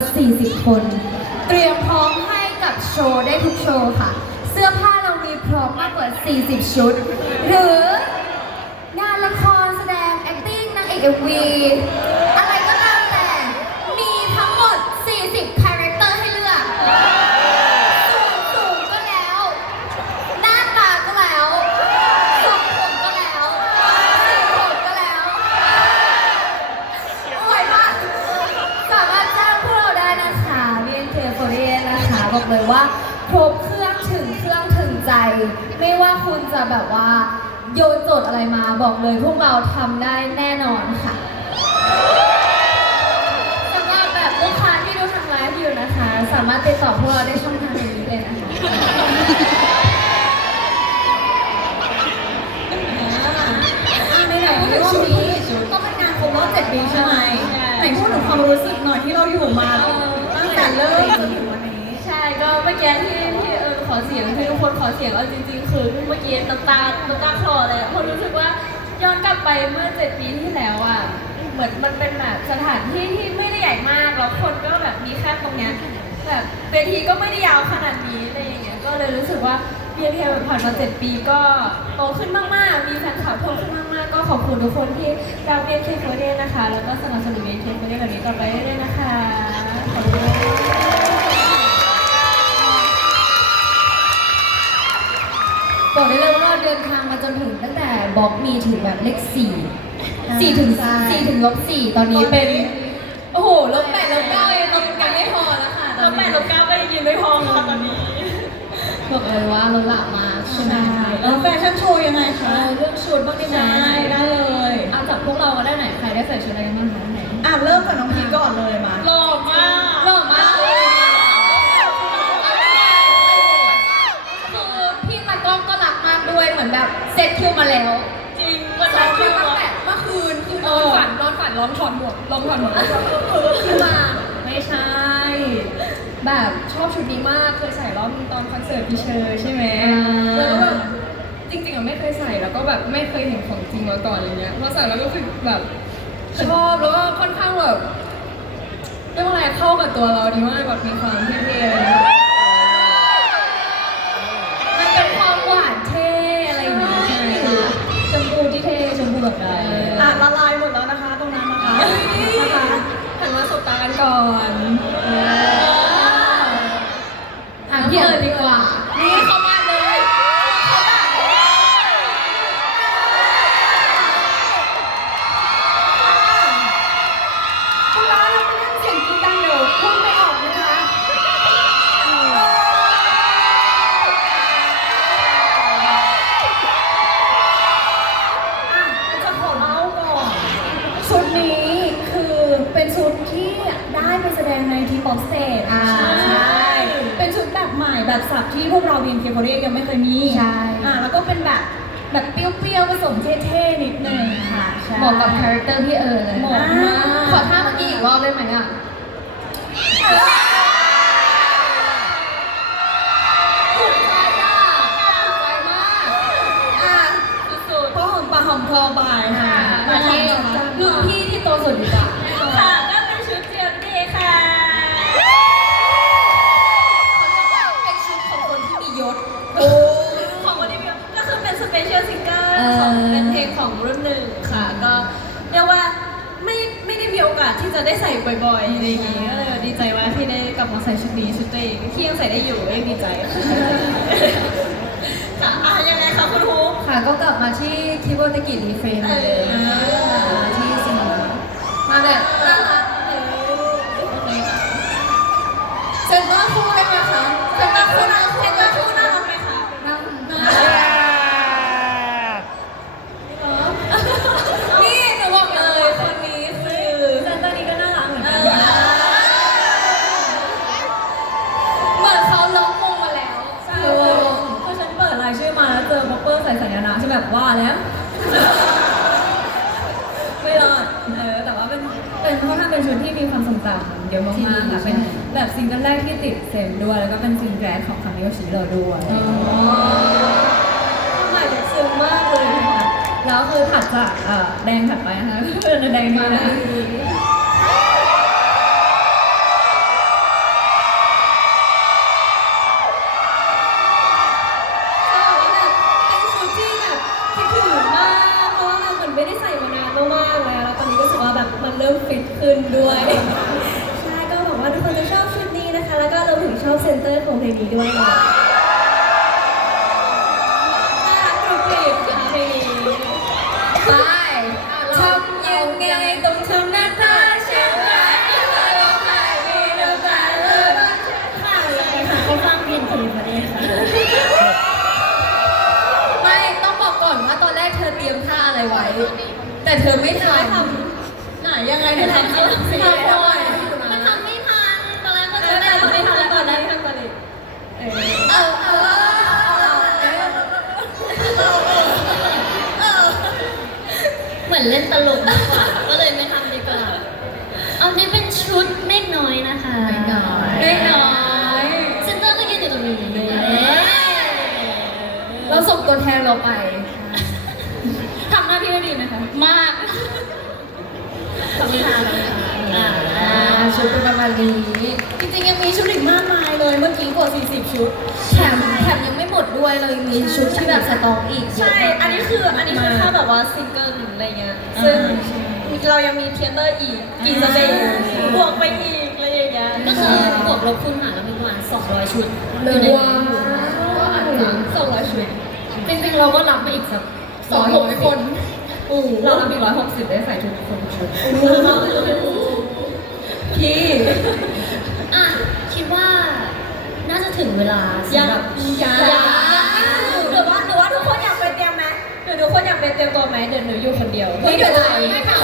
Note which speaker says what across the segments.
Speaker 1: 40 คน เตรียมพร้อมให้กับโชว์ได้ทุกโชว์ค่ะ เสื้อผ้าเรามีพร้อมมากกว่า 40 ชุด หรืองานละครแสดง acting นางเอก MV ไม่ว่าคุณจะแบบว่า โยนโจทย์อะไรมาบอกเลยพวกเราทำได้แน่นอนค่ะสำหรับแบบลูกค้าที่ดูทางไลฟ์อยู่นะคะ สามารถติดต่อพวกเราได้ช่องทางนี้เลยนะคะ
Speaker 2: ในไหนๆที่ว่านี้ก็เป็นงานครบรอบ7ปีใช่ไหมไหนพูดถึงความรู้สึกหน่อยที่เราอยู่มาตั้งแต่เริ่มจนถึงวันนี้
Speaker 3: ใช่ก็เมื่อกี้ที่ที่เออ ขอเสียงที่ทุกคนขอเสียงเอาจริงๆ คือเมื่อกี้น้ำตาน้ำตาคลอเลยเพราะรู้สึกว่าย้อนกลับไปเมื่อเจ็ดปีที่แล้วอะเหมือนมันเป็นแบบสถานที่ที่ไม่ได้ใหญ่มากแล้วคนก็แบบมีแค่ตรงเนี้ยแบบเวทีก็ไม่ได้ยาวขนาดนี้อะไรอย่างเงี้ยก็เลยรู้สึกว่าเบียร์เทผ่านมาเจ็ดปีก็โตขึ้นมากๆ มีแฟนคลับเพิ่มขึ้นมากๆ ก็ขอบคุณทุกคนที่รักเบียร์เทโฟเดนะคะ แล้วก็สนับสนุนเบียร์เทโฟเดแบบนี้ต่อไปเรื่อยๆนะคะขอบคุณ
Speaker 1: บอกได้เลยว่าเราเดินทางมาจนถึงตั้งแต่บล็อกมีถึงแบบเลขสี่สี่ถึง
Speaker 2: ใช่
Speaker 1: สี่ถึงลบสี่ตอนนี้เป็น
Speaker 3: โอ้โหลบแปดลบเก้ายังลบยังไม่พอแล้วค่ะลบแปดลบเก้าก็ยังยืนไม่พอค่ะตอนนี้
Speaker 1: บอกเลยว่าเราหลามากใช่ไหม
Speaker 2: ใช่แล้วแฟชั่นโชว์ยังไงคะ
Speaker 1: เอาเรื่องชุดบ้างดีไหม
Speaker 2: ใช่ได้เลย
Speaker 1: เอาจากพวกเราก็ได้ไหนใครได้ใส่ชุดอะไรกันบ้างคะไหน
Speaker 2: อะเริ่มจากน้องพีก่อนเลยมา
Speaker 3: หล่อม
Speaker 1: เซ็ตคิวมาแล้ว
Speaker 3: จริงมัน
Speaker 1: ใส่
Speaker 3: รัก
Speaker 1: คิ
Speaker 3: คิ
Speaker 1: ว
Speaker 3: ว
Speaker 1: ตั้ง
Speaker 3: ตั้ง
Speaker 1: แต่
Speaker 3: แต่
Speaker 1: เมื่อคืนคือนอนฝันนอนฝันร้องถอนหมวกร้องถอนหมวกขึ้นมาไม่ใช่ แบบชอบชุดนี้มากเคยใส่รอบนึงตอนคอนเสิร์ตพี่เชอร์ใช่ไหมแล้วก็แบบจริงๆอะไม่เคยใส่แล้วก็แบบไม่เคยเห็นของจริงมาก่อนอะไรเงี้ยพอใส่แล้วก็รู้สึกแบบชอบแล้วก็ค่อนข้างแบบเรียกว่าอะไรเข้ากับตัวเราดีมากแบบมีความเท่ๆอะไร นี่เข้ามาเลย
Speaker 2: คุณร้านเราไม่เล่นเสียงกรีดดังเดี๋ยวพูดไม่ออกนะคะ อะจะขอเล่าก่อนชุดนี้คือเป็นชุดที่ได้ไปแสดงในทีป๊อปสเตจ แบบใหม่แบบสับที่พวกเราเบียนเคโฟเรียยังไม่เคยมี
Speaker 1: ใช่
Speaker 2: อ่าแล้วก็เป็นแบบแบบเปรี้ยวๆผสมเท่ๆนิดนึงค่ะใช่
Speaker 1: เหมาะกับคาแรคเตอร์พี่เอิญเลย
Speaker 2: เหมาะมาก
Speaker 1: ขอท่าเมื่อกี้อีกรอบได้ไหมอะ ถูกใจอะถูกใจมาก
Speaker 2: อะ
Speaker 3: สุด
Speaker 2: พอหอมปากหอมคอบ่ายค่ะ
Speaker 1: มาที่รุ่นพี่ที่โตสุดดีกว่า ของ
Speaker 3: เป็นเพลงของรุ่นหนึ่งค่ะ ก็เรียกว่าไม่ไม่ได้มีโอกาสที่จะได้ใส่บ่อยๆอะไรอย่างงี้ก็เลยดีใจว่าที่ได้กลับมาใส่ชุดนี้ชุดตัวเองที่ยังใส่ได้อยู่ก็ยังดีใจค่ะอะยังไงคะคุณฮู
Speaker 1: ค่ะก็กลับมาที่ทิโบตกิรีเฟรม
Speaker 3: เออ
Speaker 1: ที่สิงคโปร์มาแบบาก
Speaker 2: ค่ะเป็นแบ
Speaker 3: บซิงเกิลแรกที่ติดเซ
Speaker 1: มด้
Speaker 3: วย แล้วก็เป็นซิงแกรน
Speaker 1: ของคั
Speaker 2: งโยชิโร่ด้วยหลายซึ้งมากเลยค่ะแล้วคือถัดจากแดงถัดไปนะคะก็เป็นแดงมาแล้วไม่ได้ใส่
Speaker 3: มานานมากๆเลย
Speaker 2: แล้วตอนนี้ก็รู้สึกว่าแบบมันเริ่มฟิตขึ้น
Speaker 4: ด้วย ซนเตอร์ของเพลงนี้ด้วยนะ
Speaker 3: กรุบกริบนะคะเพลงนี้
Speaker 1: ไปทำยังไงต้องทำหน้าตาเช่นไรที่เธอร้องไห้มีน้ำตาเลย
Speaker 4: ค่ะเลยค่ะก็ฟังเพลงเพลงมาได้ค่ะ
Speaker 1: ไม่ต้องบอกก่อนว่าตอนแรกเธอเตรียมท่าอะไรไว้ แต่เธอไม่ท
Speaker 3: ทำไหนยังไงเนี่ยทำสิำ
Speaker 1: ทำก่อน
Speaker 4: มัน มือน
Speaker 3: เล่
Speaker 4: นตลกมากกว่าก็เลยไม่ทำดีกว่าเอานี่เป็นชุดเมฆน้อยนะคะ
Speaker 1: ไม่น้อย
Speaker 3: เล็กน้อย
Speaker 4: เซนเตอร์ก็ยืนอยู่ตรงนี้
Speaker 1: เราส่งตัวแทนเราไป
Speaker 3: ทำหน้าที่ได้ดีไหมคะ
Speaker 4: มากทำไม่ทันอ่า
Speaker 1: อ่าชุดเป็นประมาณนี้
Speaker 3: จริงๆยังมีชุดอีกมากมาย เลยเมื่อกี้กว่า 40 ชุด
Speaker 1: แถมแถมยังไม่หมดด้วยเรายังมีชุดที่แบบสต็อกอีกเยอะ
Speaker 3: ใช่ อันนี้คืออันนี้คือแค่แบบว่าซิงเกิลอะไรเงี้ย ซึ่งเรายังมีเทียเตอร์อีกกี่สเตจบวกไปอีกอะไรอย่างเงี้ย
Speaker 4: ก็คือบวกลบคูณหารแล้วมีประมาณ200 ชุด
Speaker 1: เล
Speaker 4: อยู่
Speaker 1: ย
Speaker 4: ใน
Speaker 1: ว่า
Speaker 4: นี้
Speaker 1: ก็อาจจะ
Speaker 3: สองร้อยชุด
Speaker 4: จริงๆเราก็รับไปอีกสัก
Speaker 1: สองร้อยคน
Speaker 3: โอ้โหเราทำอีกร้อยหกสิบได้ใส่ชุดคนชุดพี่
Speaker 4: อะคิดว่าน่าจะถึง เวลา
Speaker 3: ยัง
Speaker 4: สำหรับ
Speaker 3: ยัง
Speaker 4: ยัง
Speaker 3: หรือว่าหรือว่าทุกคนอยากไปเตรียมไหมหรือทุกคนอยากไปเตรียมตัวไหมเดี๋ยวหนูอยู่คนเดียว
Speaker 1: ไม่เป็นไร
Speaker 3: ไม่ค่ะ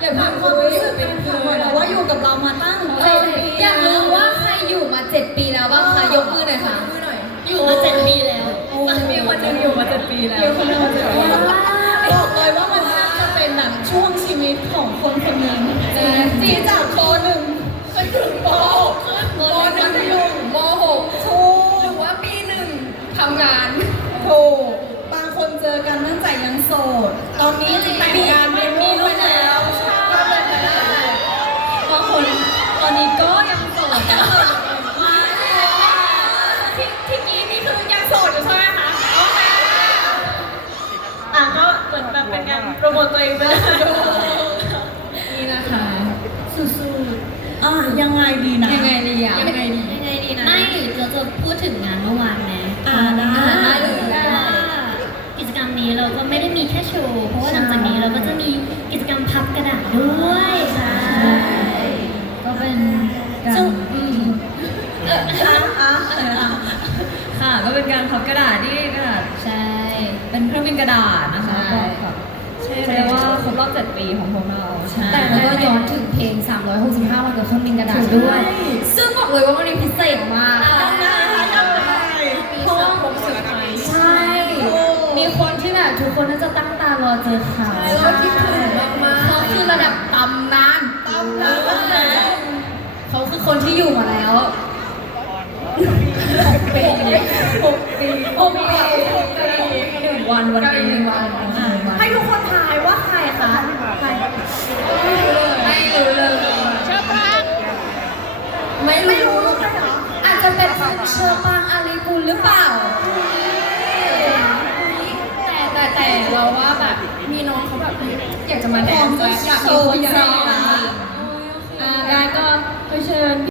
Speaker 1: อย่า
Speaker 3: ถา
Speaker 1: เพิ่
Speaker 3: ม
Speaker 1: ง
Speaker 3: ความ
Speaker 1: คุย
Speaker 3: รู้สึกเป็นคือหน่อยว่าอยู่กับเรามาตั้ง
Speaker 1: เอออยากรู้ว่าใครอยู่มาเจ็ดปีแล้วบ้างคะยกมือหน่อยค่ะ
Speaker 4: อยู่มาเจ็ดปีแล้ว
Speaker 3: มีคนหนึงอยู่มาเจ็ดปีแล้วมีคนหนึงมาเจ็ดปีแล้ว บอกเลยว่ามันน่าจะเป็นแบบช่วงชีวิตของคนคนหนึ่งที่จากปหนึ่ เหมือนแบบเป็นการโปรโมทตัวเองไปเลยนี่นะคะสู้ๆอะยังไงดีนะ
Speaker 1: ยังไงดีอะ
Speaker 3: ยังไงดี
Speaker 4: ยังไงดีนะ ไม่เราจะพูดถึงงานเมื่อวานไหม
Speaker 3: อ่าได้
Speaker 4: ได้เลยว่ากิจกรรมนี้เราก็ไม่ได้มีแค่โชว์ เพราะว่าหลังจากนี้เราก็จะมีกิจกรรมพับกระดาษด้วยใช่
Speaker 1: ก็เป็นการ
Speaker 4: ซึ่งอืม
Speaker 3: อะอะอะ
Speaker 5: ค่ะก็เป็นการพับกระดาษที่กระดาษ
Speaker 4: ใช่
Speaker 5: เป็นเครื่องบินกระดาษนะคะ
Speaker 1: ใช่
Speaker 5: ก็ แบบแสดงว่าครบรอบ7ปีของพวกเราใช่
Speaker 1: แต่แล้วก็ย้อนถึงเพลง 365 วันกับเครื่องบินกระดาษด้วย ซึ่งบอกเลยว่าวันนี้พิเศษมาก
Speaker 3: ยังไงยังไงเพราะว่าผมสุดท้าย
Speaker 1: ใช่ มีคนที่แบบทุกคนน่าจะตั้งตารอเจอเขา
Speaker 3: ใช่แล้วคิดถึงมากๆ
Speaker 1: เขาคือระดับตำนาน
Speaker 3: ตำนานแล้ว
Speaker 1: เขาคือคนที่อยู่มาแล้ว
Speaker 3: ปีหกปีหกปีหกปี
Speaker 1: หนึ่งวันวันนี้หนึ่งวันวันนี้หนึ่งวัน
Speaker 3: ให้ทุกคนทายว่าใครคะใคร
Speaker 1: ไม่รู้เลยไม่
Speaker 3: ไม่
Speaker 1: รู้
Speaker 3: รู้ใครเหรอ
Speaker 1: อาจ จะเป็นเชอปางอาลีกุลหรือเปล่า แต่แต่แต่เราว่าแบบมีน้องเขาแบบอยากจะมาแดนซ์ด้วยอยากมีคนแซว
Speaker 3: อ่าก